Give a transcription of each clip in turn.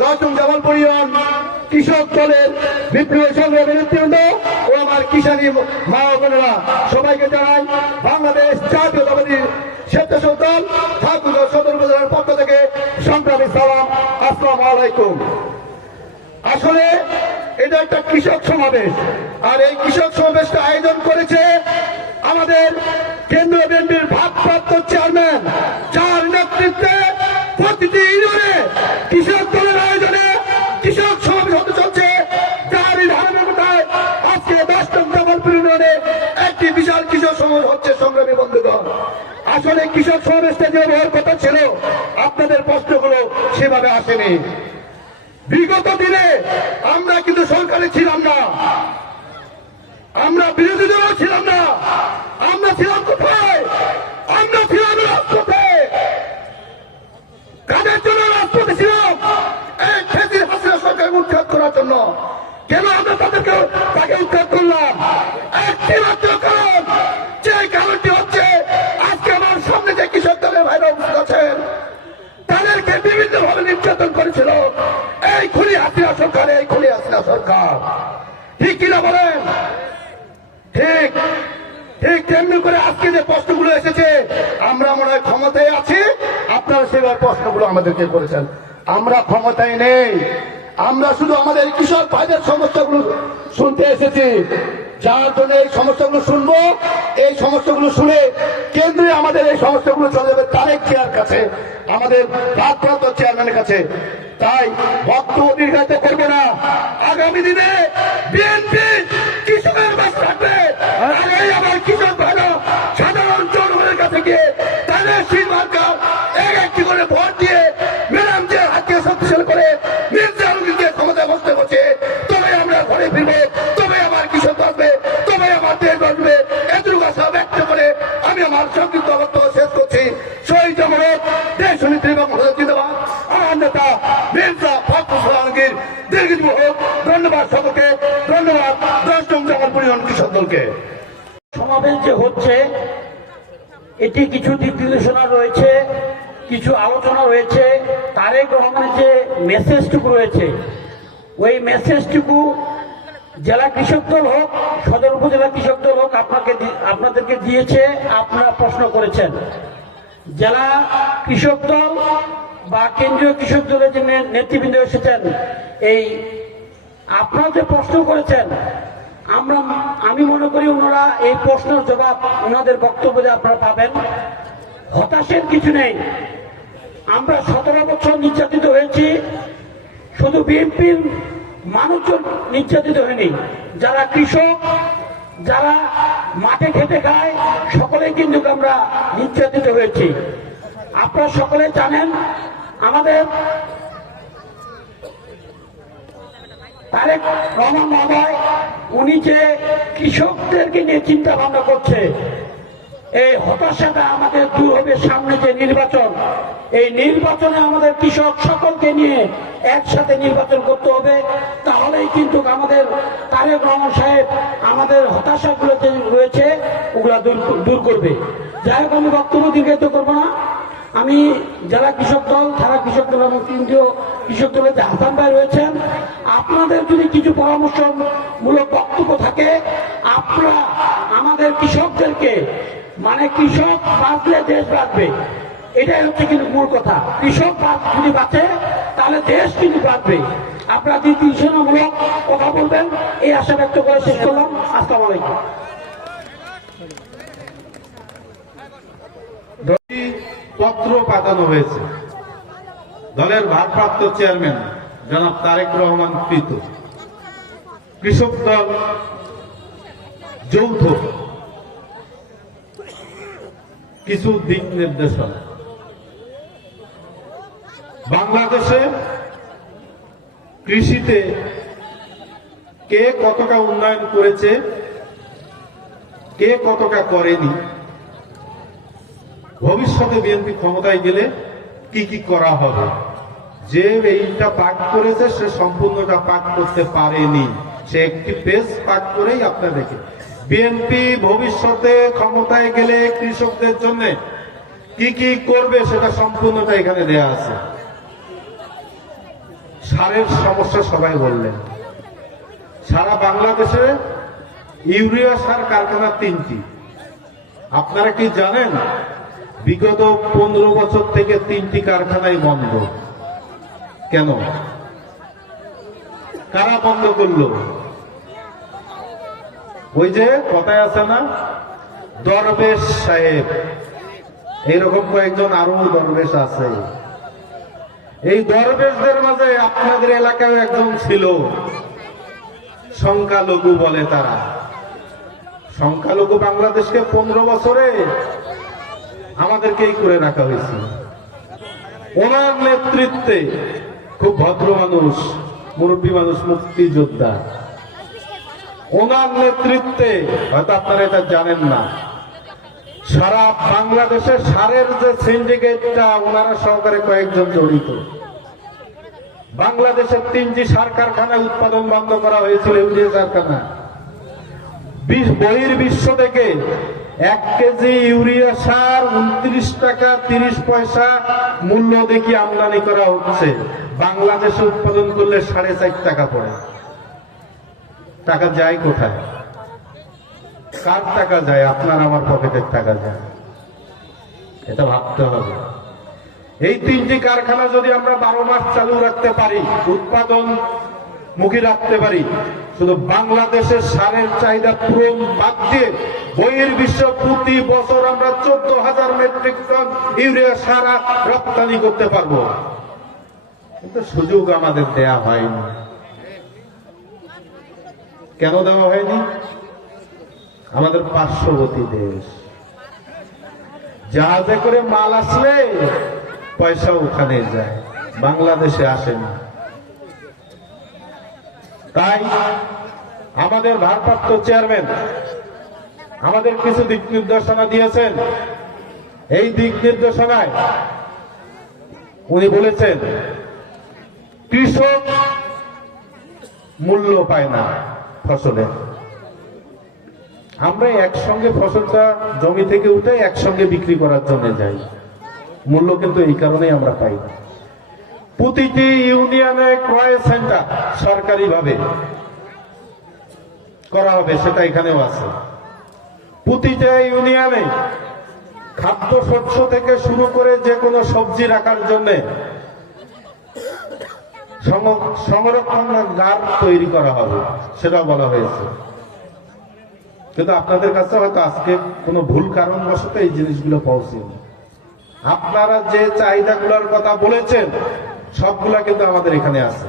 দশম ইউনিয়ন কৃষক দলের বিপ্লবী সংগ্রামের নেতৃবৃন্দ ও আমার কিষানী মা বোনেরা। সবাইকে জানাই, বাংলাদেশ জাতীয়তাবাদী স্বেচ্ছাসেবক দল ঠাকুর সদর উপজেলার পক্ষ থেকে সংগ্রামী সালাম, আসসালামু আলাইকুম। আসলে এটা একটা কৃষক সমাবেশ, আর এই কৃষক সমাবেশটা আয়োজন করেছে আমাদের কেন্দ্রীয় কৃষক সমাবেশটা যে হওয়ার কথা ছিল, আপনাদের প্রশ্নগুলো সেভাবে আসেনি। বিগত দিনে আমরা কিন্তু সরকারে ছিলাম না। আমরা বিরোধী দলও ছিলাম না আমরা ছিলাম কোথায় আমরা ছিলাম রাজপথে কাদের জন্য রাজপথে ছিলাম এই খেতির হাসিনা সরকারকে উৎখাত করার জন্য কেন আমরা তাদেরকে তাকে উৎখাত করলাম একটি মাত্র কারণ যে কারণটি হচ্ছে আজকে আমার সামনে যে কৃষক দলের ভাইরা উপস্থিত আছেন তাদেরকে বিভিন্ন ভাবে নির্যাতন করেছিল এই খুলি হাসিনা সরকার এই খুলি সরকার ঠিক কিনা বলেন? ঠিক ঠিক তেমনি করে আজকে যে প্রশ্নগুলো এসেছে, আমরা মনে হয় ক্ষমতায় আছি, আপনারা সেবার প্রশ্নগুলো আমাদেরকে করেছেন। আমরা ক্ষমতায় নেই। আমরা শুধু আমাদের কৃষক ভাইদের সমস্যাগুলো শুনতে এসেছি। যার জন্য এই সমস্যাগুলো শুনব, এই সমস্যাগুলো শুনে কেন্দ্রে আমাদের এই সমস্যাগুলো চলে যাবে তারেক চেয়ার কাছে, আমাদের ভারপ্রাপ্ত চেয়ারম্যানের কাছে। তাই বক্তব্য দীর্ঘায়িত করব না আগামী দিনে এটি কিছু দিক নির্দেশনা রয়েছে, কিছু আলোচনা রয়েছে। তারেক রহমানের যে মেসেজটুকু রয়েছে, ওই মেসেজটুকু জেলা কৃষক দল হোক, সদর উপজেলা কৃষক দল হোক আপনাকে আপনাদেরকে দিয়েছে, আপনারা প্রশ্ন করেছেন। জেলা কৃষক দল বা কেন্দ্রীয় কৃষক দলের যে নেতৃবৃন্দ এসেছেন, এই আপনারা যে প্রশ্ন করেছেন ওনারা এই প্রশ্নের জবাব ওনাদের বক্তব্যে আপনারা পাবেন। হতাশের কিছু নেই। আমরা সতেরো বছর নির্যাতিত হয়েছি। শুধু বিএনপির মানুষজন নির্যাতিত হয়নি। যারা কৃষক, যারা মাঠে খেটে খায়, সকলেই কিন্তু আমরা নির্যাতিত হয়েছি। আপনারা সকলে জানেন, আমাদের তারেক রহমান মহোদয় উনি যে কৃষকদেরকে নিয়ে চিন্তা ভাবনা করছে, এই হতাশাটা আমাদের দূর হবে সামনে যে নির্বাচন। এই নির্বাচনে আমাদের কৃষক সকলকে নিয়ে একসাথে নির্বাচন করতে হবে। তাহলেই কিন্তু আমাদের তারেক রহমান সাহেব আমাদের হতাশাগুলো যে রয়েছে, ওগুলা দূর দূর করবে। যাই হোক, আমি বক্তব্য দীর্ঘায়িত করব না। আমি যারা কৃষক দল, তারা কৃষক দল এবং কেন্দ্রীয় কৃষক আহ্বান ভাই রয়েছেন, আপনাদের যদি কিছু পরামর্শমূলক বক্তব্য থাকে, আপনারা আমাদের কৃষকদেরকে মানে কৃষক বাঁচলে দেশ বাঁচবে এটাই হচ্ছে কিন্তু মূল কথা। কৃষক যদি বাঁচে, তাহলে দেশ কিন্তু বাঁচবে আপনারা নির্দেশনামূলক কথা বলবেন, এই আশা ব্যক্ত করে শেষ করলাম। আসসালামু আলাইকুম। পত্র পাঠানো হয়েছে। দলের ভারপ্রাপ্ত চেয়ারম্যান জনাব তারেক রহমান কৃত। কৃষক দল যৌথ। কিছু দিক নির্দেশনা। বাংলাদেশে কৃষিতে কে কতটা উন্নয়ন করেছে, কে কতটা করেনি, ভবিষ্যতে বিএনপি ক্ষমতায় গেলে কি কি করা হবে? যে এইটা পাঠ করেছে, সে সম্পূর্ণটা পাঠ করতে পারেনি। সে একটি পেজ পাঠ করেই আপনার দেখে। বিএনপি ভবিষ্যতে ক্ষমতায় গেলে কৃষকদের জন্য কি কি করবে, সেটা সম্পূর্ণটা এখানে দেয়া আছে। সারের সমস্যা সবাই বললেন। সারা বাংলাদেশে ইউরিয়া সার কারখানা তিনটি। আপনারা কি জানেন বিগত পনেরো বছর থেকে তিনটি কারখানাই বন্ধ। কেন? কারা বন্ধ করল? ওই যে কথায় আছে না, দরবেশ সাহেব। এইরকম কয়েকজন আরও দরবেশ আছে। এই দরবেশদের মাঝে আপনাদের এলাকায় একজন ছিল। সংখ্যালঘু বলে তারা। সংখ্যালঘু বাংলাদেশকে পনেরো বছরে আমাদেরকেই করে রাখা হয়েছে। ওনার নেতৃত্বে খুব ভদ্র মানুষ, মুরব্বী মানুষ, মুক্তিযোদ্ধা। ওনার নেতৃত্বে, হয়তো আপনারা এটা জানেন না, সারা বাংলাদেশের সারের যে সিন্ডিকেটটা, ওনারা সহকারে কয়েকজন জড়িত। বাংলাদেশের তিনটি সার কারখানায় উৎপাদন বন্ধ করা হয়েছিল ইউরিয়া কারখানা। বহির বিশ্ব থেকে এক কেজি ইউরিয়া সার উনত্রিশ টাকা তিরিশ পয়সা মূল্য দেখি আমদানি করা হচ্ছে। বাংলাদেশে উৎপাদন করলে সাড়ে চার টাকা পড়ে। টাকা যায় কোথায়? কার টাকা যায়? আপনার, আমার পকেটের টাকা যায়। এটা ভাবতে হবে। এই তিনটি কারখানা যদি আমরা বারো মাস চালু রাখতে পারি, উৎপাদন মুখী রাখতে পারি। শুধু বাংলাদেশের সারের চাহিদা পূরণ বাদ দিয়ে বইয়ের বিশ্ব প্রতি বছর আমরা চোদ্দ হাজার মেট্রিক টন ইউরিয়া সার রপ্তানি করতে পারব। কিন্তু সুযোগ আমাদের দেয়া হয়নি। কেন দেওয়া হয়নি? আমাদের পার্শ্ববর্তী দেশ। জাহাজে করে মাল আসলে পয়সা ওখানে যায়, বাংলাদেশে আসে না। তাই আমাদের ভারপ্রাপ্ত চেয়ারম্যান আমাদের কিছু দিক নির্দেশনা দিয়েছেন। এই দিক নির্দেশনায় উনি বলেছেন, কৃষক মূল্য পায় না ফসলের আমরা একসঙ্গে ফসলটা জমি থেকে উঠে একসঙ্গে বিক্রি করার জন্য যাই। মূল্য কিন্তু এই কারণেই আমরা পাই না। প্রতিটি ইউনিয়নে ক্রয় সেন্টার সরকারিভাবে করা হবে, সেটা এখানেও আছে। প্রতিটা ইউনিয়নে খাদ্য শস্য থেকে শুরু করে যে কোনো সবজি রাখার জন্য সংরক্ষণ গার তৈরি করা হবে সেটা বলা হয়েছে। কিন্তু আপনাদের কাছে হয়তো আজকে কোনো ভুল কারণবশত এই জিনিসগুলো পৌঁছেনি। আপনারা যে চাহিদাগুলোর কথা বলেছেন সবগুলা কিন্তু আমাদের এখানে আছে।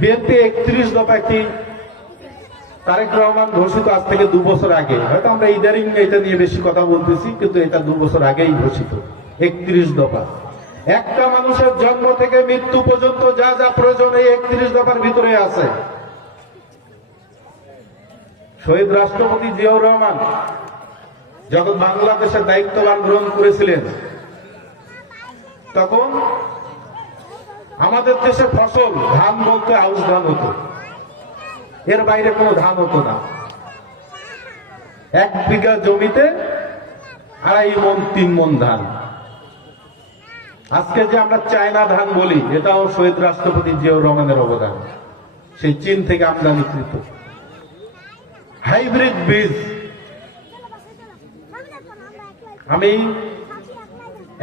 বিএনপি একত্রিশ দফা একটি তারেক রহমান ঘোষিত আজ থেকে দু বছর আগে। হয়তো আমরা ইদারিং এটা নিয়ে বেশি কথা বলতেছি, কিন্তু এটা দু বছর আগেই ঘোষিত। একত্রিশ দফা। একটা মানুষের জন্ম থেকে মৃত্যু পর্যন্ত যা যা প্রয়োজন এই একত্রিশ দফার ভিতরে আছে। শহীদ রাষ্ট্রপতি জিয়াউর রহমান যখন বাংলাদেশের দায়িত্ববান গ্রহণ করেছিলেন তখন আমাদের দেশে ফসল ধান বলতে আউশ ধান হতো। এর বাইরে কোনো ধান হতো না। এক বিঘা জমিতে আড়াই মন তিন মন ধান। আজকে যে আমরা চায়না ধান বলি, এটাও শহীদ রাষ্ট্রপতি জিয়াউর রহমানের অবদান। সেই চীন থেকে আমদানিকৃত হাইব্রিড বীজ। আমি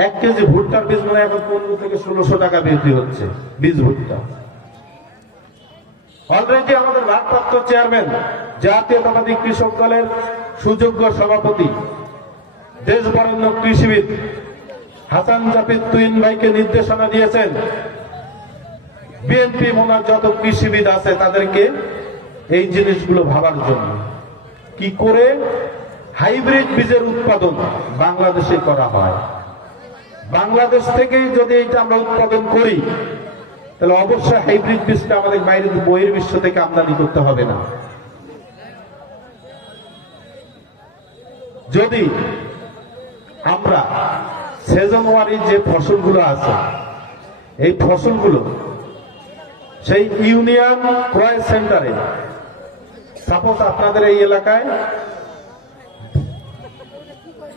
এক কেজি ভুট্টার বীজ মানে এখন পনেরো থেকে ষোলোশো টাকা বিক্রি হচ্ছে, বীজ ভুট্টা। অলরেডি আমাদের ভারপ্রাপ্ত চেয়ারম্যান জাতীয়তাবাদী কৃষক দলের সুযোগ্য সভাপতি দেশ বরেণ্য কৃষিবিদ হাসান জাফিদ তুইন ভাইকে নির্দেশনা দিয়েছেন, বিএনপি মোনার যত কৃষিবিদ আছে তাদেরকে এই জিনিসগুলো ভাবার জন্য। কি করে? হাইব্রিড বীজের উৎপাদন বাংলাদেশে করা হয়। বাংলাদেশ থেকে যদি এটা আমরা উৎপাদন করি, তাহলে অবশ্যই হাইব্রিড বীজটা আমাদের বাইরে বহির বিশ্ব থেকে আমদানি করতে হবে না। যদি আমরা সেজনওয়ারি যে ফসলগুলো আছে, এই ফসলগুলো সেই ইউনিয়ন ক্রয় সেন্টারে, সাপোজ আপনাদের এই এলাকায়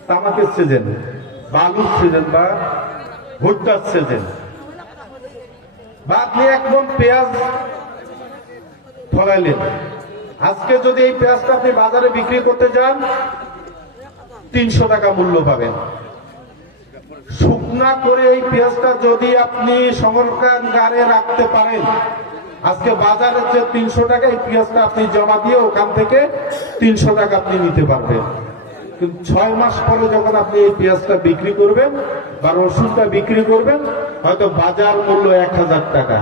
তামাকের সিজন বা আলুর সিজন বা ভুট্টার সিজন বা আপনি এক মন পেঁয়াজ ফলাইলেন। আজকে যদি এই পেঁয়াজটা আপনি বাজারে বিক্রি করতে যান, তিনশো টাকা মূল্য পাবেন। শুকনা করে এই পেঁয়াজটা যদি আপনি সংরক্ষণগারে রাখতে পারেন, আজকে বাজারের যে তিনশো টাকা, এই পেঁয়াজটা আপনি জমা দিয়ে ওখান থেকে তিনশো টাকা আপনি নিতে পারবেন। কিন্তু ছয় মাস পরে যখন আপনি এই পেঁয়াজটা বিক্রি করবেন বা রসুনটা বিক্রি করবেন, হয়তো বাজার মূল্য এক হাজার টাকা।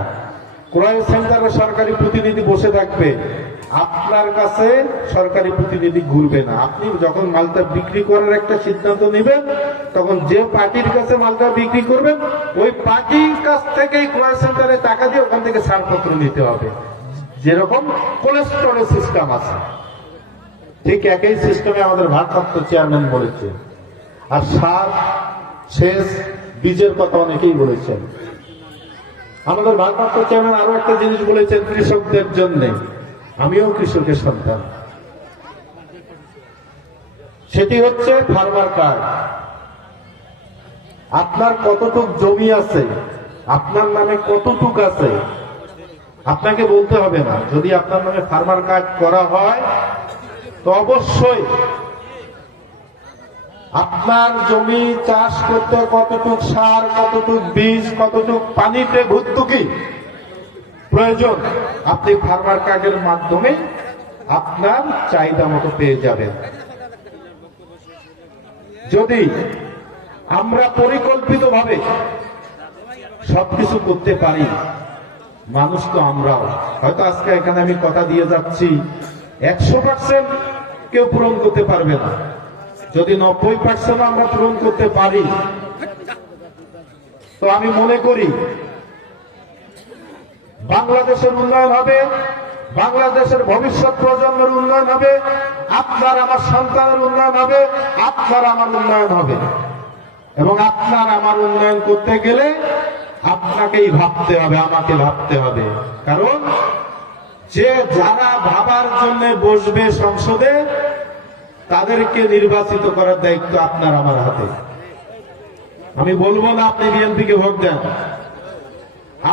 ক্রয় সেন্টারে সরকারি প্রতিনিধি বসে থাকবে। আপনার কাছে সরকারি প্রতিনিধি ঘুরবে না। আপনি যখন মালটা বিক্রি করার একটা সিদ্ধান্ত নেবেন, তখন যে পার্টির কাছে মালটা বিক্রি করবেন, ওই পার্টির কাছ থেকেই ক্রয় সেন্টারে টাকা দিয়ে ওখান থেকে ছাড়পত্র নিতে হবে। যেরকম কোলেস্টোরের সিস্টেম আছে। ঠিক একই সিস্টেমে আমাদের ভারপ্রাপ্ত চেয়ারম্যান বলেছে আর সার শেষ বীজের কথা অনেকেই বলেছেন। আমাদের ভারপ্রাপ্ত চেয়ারম্যান আরও একটা জিনিস বলেছেন কৃষকদের জন্য। আমিও কৃষকের সন্তান। সেটি হচ্ছে ফার্মার কার্ড আপনার কতটুক জমি আছে, আপনার নামে কতটুক আছে, আপনাকে বলতে হবে না। যদি আপনার নামে ফার্মার কার্ড করা হয় তো অবশ্যই আপনার জমি চাষ করতে কতটুক সার, কতটুক বীজ, কতটুক পানিতে ভর্তুকি প্রয়োজন, আপনি ফার্মার কার্ডের মাধ্যমে আপনার চাহিদা মতো পেয়ে যাবেন। যদি আমরা পরিকল্পিতভাবে সবকিছু করতে পারি, মানুষ তো আমরাও। হয়তো আজকে এখানে আমি কথা দিয়ে যাচ্ছি একশো পার্সেন্ট কেউ পূরণ করতে পারবে না। যদি নব্বই পার্সেন্ট আমরা পূরণ করতে পারি, তো আমি মনে করি বাংলাদেশের উন্নয়ন হবে, বাংলাদেশের ভবিষ্যৎ প্রজন্মের উন্নয়ন হবে, আপনার আমার সন্তানের উন্নয়ন হবে, আপনার আমার উন্নয়ন হবে। এবং আপনার আমার উন্নয়ন করতে গেলে আপনাকেই ভাবতে হবে, আমাকে ভাবতে হবে। কারণ যে যারা ভাবার জন্য বসবে সংসদে, তাদেরকে নির্বাচিত করার দায়িত্ব আপনার আমার হাতে। আমি বলব না আপনি বিএনপিকে ভোট দেন।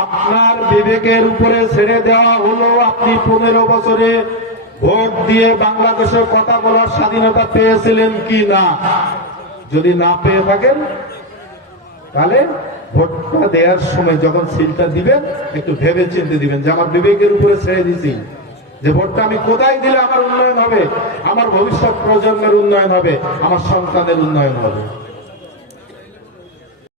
আপনার বিবেকের উপরে ছেড়ে দেওয়া হলো আপনি পনেরো বছরে ভোট দিয়ে বাংলাদেশের কথা বলার স্বাধীনতা পেয়েছিলেন কি না? যদি না পেয়ে থাকেন তাহলে ভোটটা দেওয়ার সময় যখন সিলটা দিবেন, একটু ভেবে চিনতে দিবেন যে আমার বিবেকের উপরে ছেড়ে দিছি। যে ভোটটা আমি কোথায় দিলে আমার উন্নয়ন হবে? আমার ভবিষ্যৎ প্রজন্মের উন্নয়ন হবে, আমার সন্তানের উন্নয়ন হবে।